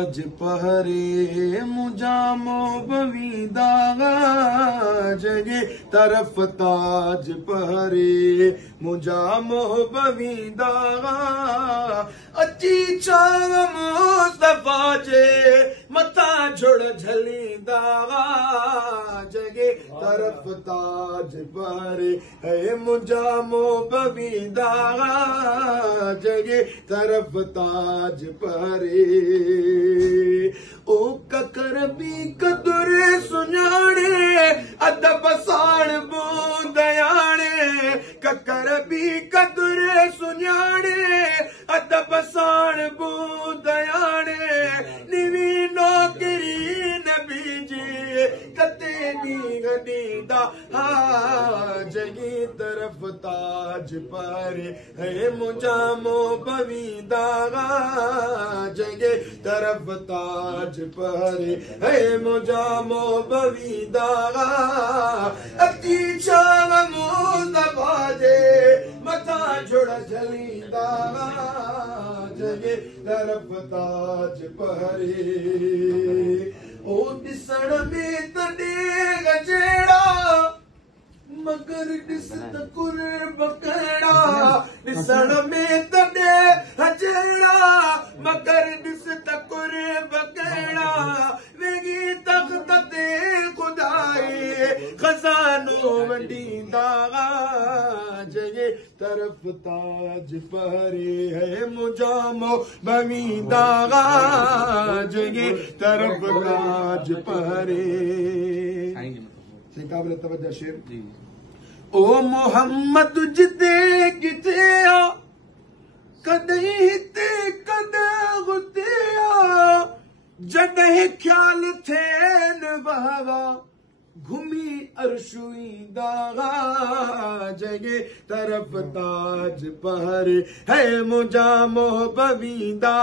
ताज पहरे मुझा मोबवीदा जगे तरफ ताज पहरे मुझा मोबवीदा अची चाव मुस्तफा जे मथा झुड़ झलींदा जगे तरफ ताज पहरे है मुझा मोबवीदा जगे तरफ ताज पहरे ओ ककर बी कदुर सुञाणे अदब साण बूंदयाणे ककर बी कदुर सुञाणे अदब साण बूंदयाणे निवी नौकरी नबी जी कते नी गदीदा जगी तरफ ताज पहरे है मुझा मोबवीदा जगे तरफ ताज पहरे है मुझा मोबवीदा अची शाम मुस्तफा जे मथा झुड़ झलींदा जगे तरफ ताज पहरे ओ दिसण में तॾे गजेड़ा मगर ॾिस त कुर्ब कहिड़ा ॾिसण में तॾे हजड़ा मगर ॾिस त कुर्ब कहिड़ा वेगी तख़्त ते खुदाई खज़ानो वंडींदा जगे तरफ ताज पहरे है मुझा मोबवीदा जगे तरफ ताज पहरे काबिल तवज्जो शेर ओ मोहम्मद जिते किथे आ कदई हिते कदे गुते आ जॾहिं ख्याल थे न वहवा घुमी अरशुईंदा जगे तरफ ताज पहरे है मुझा मोबवीदा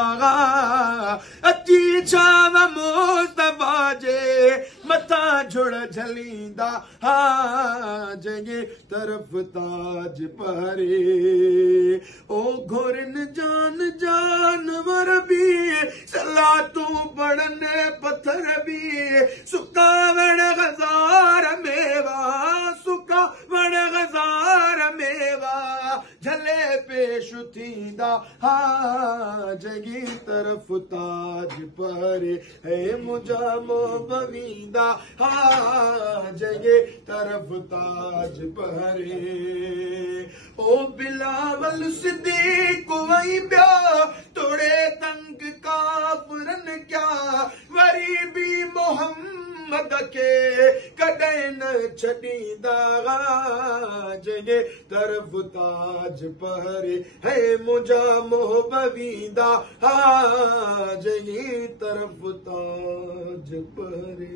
अची छाव मुस्तफा जे मथा झुड़ झलींदा जगे तरफ ताज पहरे ओ घोरन जान जानवर भी सलातूं पढ़ने पत्थर भी सुकावण गज़ार मेवा सुकावण गज़ार मेवा झले पेश थींदा जगी तरफ ताज पहरे है मुझा मोबवीदा जगे तरफ ताज पहरे ओ बिलावल सिद्दीक वही ब्या तोड़े तंग काफरन क्या वरी भी मोहम्मद के कदे न छड़ींदा जगे तरफ ताज पहरे है मुझा मोबवीदा जगे तरफ ताज पहरे।